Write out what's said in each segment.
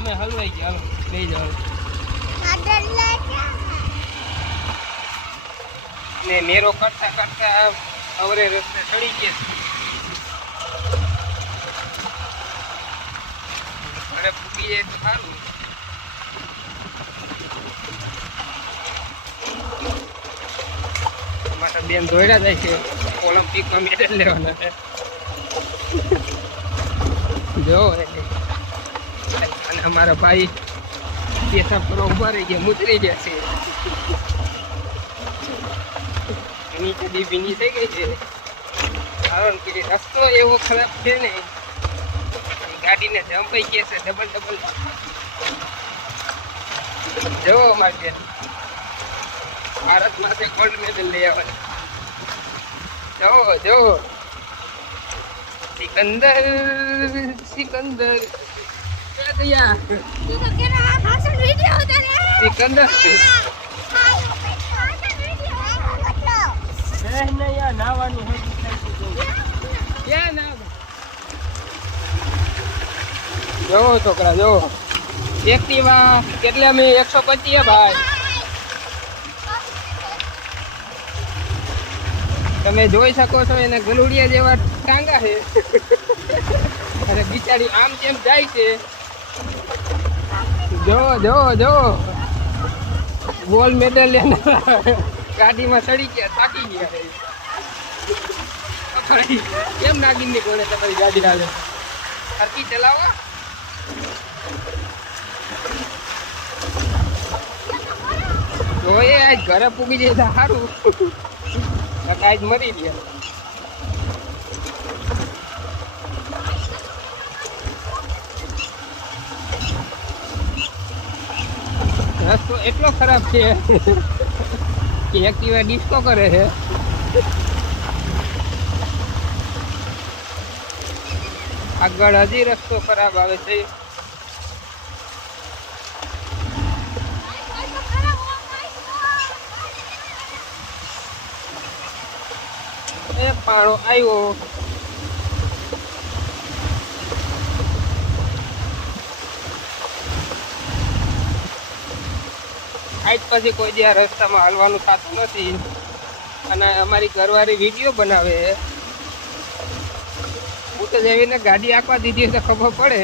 અમે હલવાઈ ગયા હાલો લઈ જાઓ ને નેરો કરતા કરતા અવરે રસ્તે ચડી ગયા ઘરે પૂગી તો સારું. મારા બેન દોડ્યા જાય છે. ઓલિમ્પિકમાં મેડલ લેવાના છે. જો અમારા ભાઈ પેશાબ કરવા ઊભા રહી ગયા, મુતરી ગયા છે. નીચે દી ભીની થઈ ગઈ છે. કારણ કે રસ્તો એવો ખરાબ છે ને ગાડીને જમ્પાઈ ગયા છે, ડબલ ડબલ. જવો માટે ભારત માટે ગોલ્ડ મેડલ લઈ આવવાના. જવો જવો. સિકંદર સિકંદર. ગયા સિકંદર ક્યાં ના જોવો કેટલા મેં એકસો પચીસ ભાઈ તમે જોઈ શકો છો એને ગલુડિયા જેવા ટાંગા છે. અને બિચારી આમ તેમ જાય છે. જો જો જો. ગોલ્ડ મેડલ લઈને ગાડીમાં ચડી ગયા થાકી ગયા. કેમ ભાઈ, કેમ કોને તમારી ગાડી હાલે? સરખી ચલાવો. જોઈએ આજ ઘરે પૂગી જાય સારું. આજ મરી ગયા. રસ્તો એટલો ખરાબ છે કે એક્ટિવા ડિસ્કો કરે છે. આગળ હજી રસ્તો ખરાબ આવે છે. પાણો આવ્યો પછી કોઈ આ રસ્તામાં હાલવાનું થતું નથી અને અમારી ઘરવાળી વીડિયો બનાવે હું તો જઈને ગાડી આપવા દીધી તો ખબર પડે.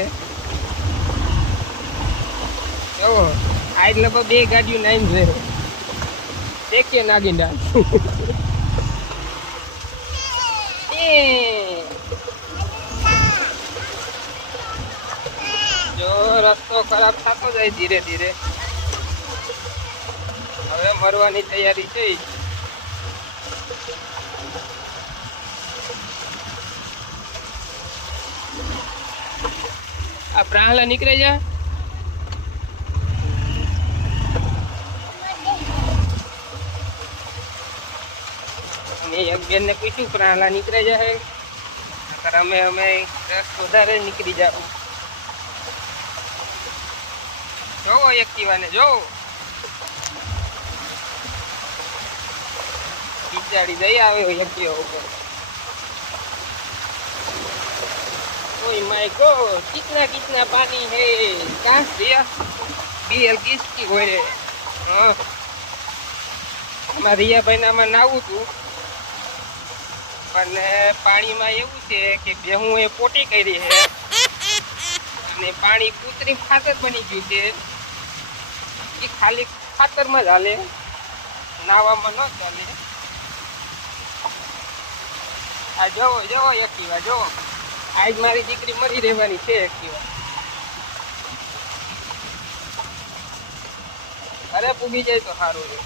જો આ એટલે બે ગાડીઓ નાઈન છે. દેખીએ નાગીંડા. જો, રસ્તો ખરાબ થતો જાય ધીરે ધીરે. હવે મરવાની તૈયારી છે. આ પ્રાહલા નીકળે જા મેં એક ને પૂછ્યું પ્રાહલા નીકળે જાય અમે અમે રસ વધારે નીકળી જાવ. જોવો એક્ટિવાને જોવો. ચડી જઈ આવે યજ્ઞ ઉપર. ઓય માય ગોડ કિતના કિતના પાણી હે. કાં દિયા બીએલ કિસકી હોય હા. અમારા રિયાભાઈ નામાં નાવું હતું અને પાણીમાં એવું છે કે બેહું એ પોટી કરી હે. અને પાણી કૃત્રિમ ખાતર બની ગયું છે. એ ખાલી ખાતરમાં જ હાલે. નાવામાં ન ચાલે. આ જોવો જોવો એક્ટિવા, જોવો. આજ મારી દીકરી મરી રહેવાની છે એક્ટિવા. અરે પૂગી જાય તો સારું છે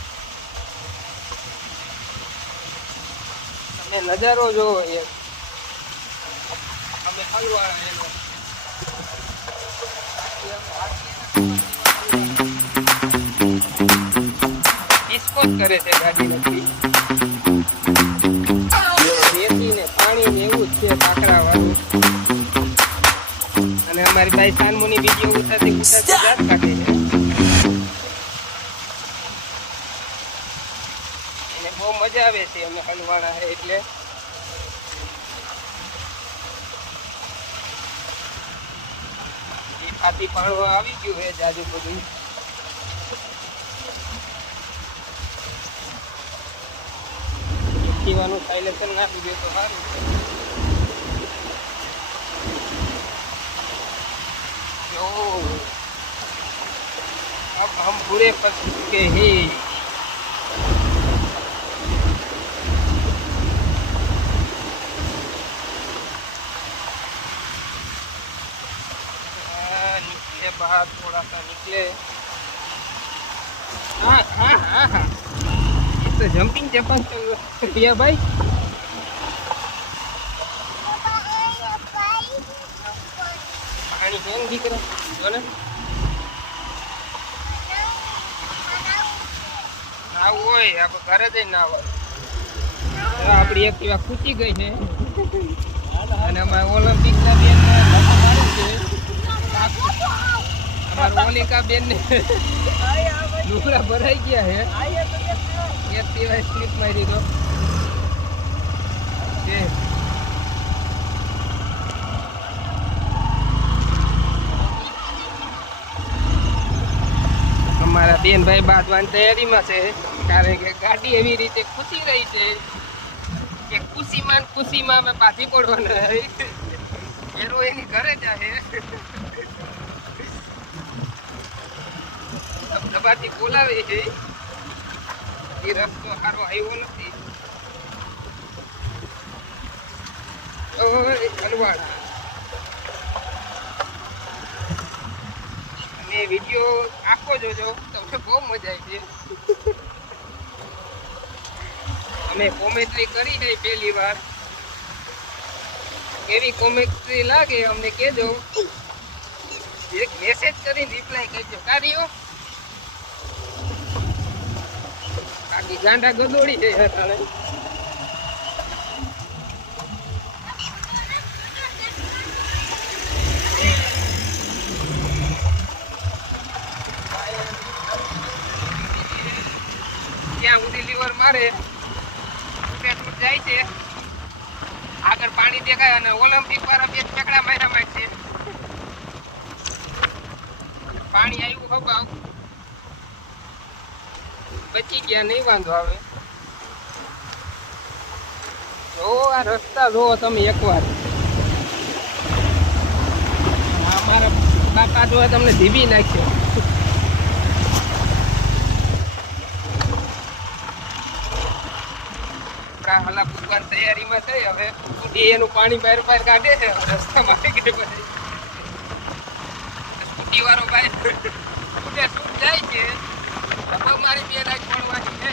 તમે નજારો જોવો એક અમે હલવાળા એનો કરે છે ગાડી નથી બાઈ સાનમુની વીડિયો ઉતારતી ઉતારતી જાત કાઢે છે. એને બહુ મજા આવે છે, અમે હલવાણા છે એટલે. ખાતી હાથી પાણું આવી ગયું છે જાજુ બધું. પીવાનું સાયલેશન નાખી દે તો સારું. अब हम पूरे फंस चुके हैं हाँ, निकले बाहर थोड़ा सा निकले हाँ हाँ हाँ हाँ ये तो जंपिंग जंपिंग चल रहा भाई દીકરા જો ને હોય આપણે ઘરે જઈને નાવા આપણી એક્ટિવા ખૂચી ગઈ છે. અને અમારે ઓલિમ્પિકના બેન બેન ને લુગડા ભરાઈ ગયા છે. એક્ટિવા સ્લીપ મારી તો બેનભાઈ બાંધવાની તૈયારીમાં છે. કારણ કે ગાડી એવી રીતે ખુશી રહી છે કે ખુશીમાં ખુશીમાં અમે પાછી પડવાના એનો એની ઘરે જાય. ધબધબાથી બોલાવે છે. એ રસ્તો સારો આવ્યો નથી. હલવાડા. અને વીડિયો આખો જોજો. બહુ મજા આવી અમે કોમેન્ટ્રી કરી છે પહેલી વાર. કેવી કોમેન્ટ્રી લાગે, અમને કહેજો. એક મેસેજ કરીને રિપ્લાય કરજો. કાર્યો બાકી ગાંડા ગદોડી છે અત્યારે મારે જાય છે. આગળ પાણી દેખાય અને ઓલિમ્પિક વાળા બે ચકડા માર્યા માં છે. પાણી આવ્યું હબાવ બચી ગયા, નહીં વાંધો આવે. જો આ રસ્તા જોવો તમે એકવાર. મારા બાપા જોવા તમને ધીબી નાખ્યો. તૈયારીમાં થઈ, હવે એ એનું પાણી બહાર બહાર કાઢે છે રસ્તામાં આવી ગઈ પછી સ્કૂટી વાળો ભાઈ સ્કૂટે જાય છે. લગભગ મારી બે લાખ પડવાની છે.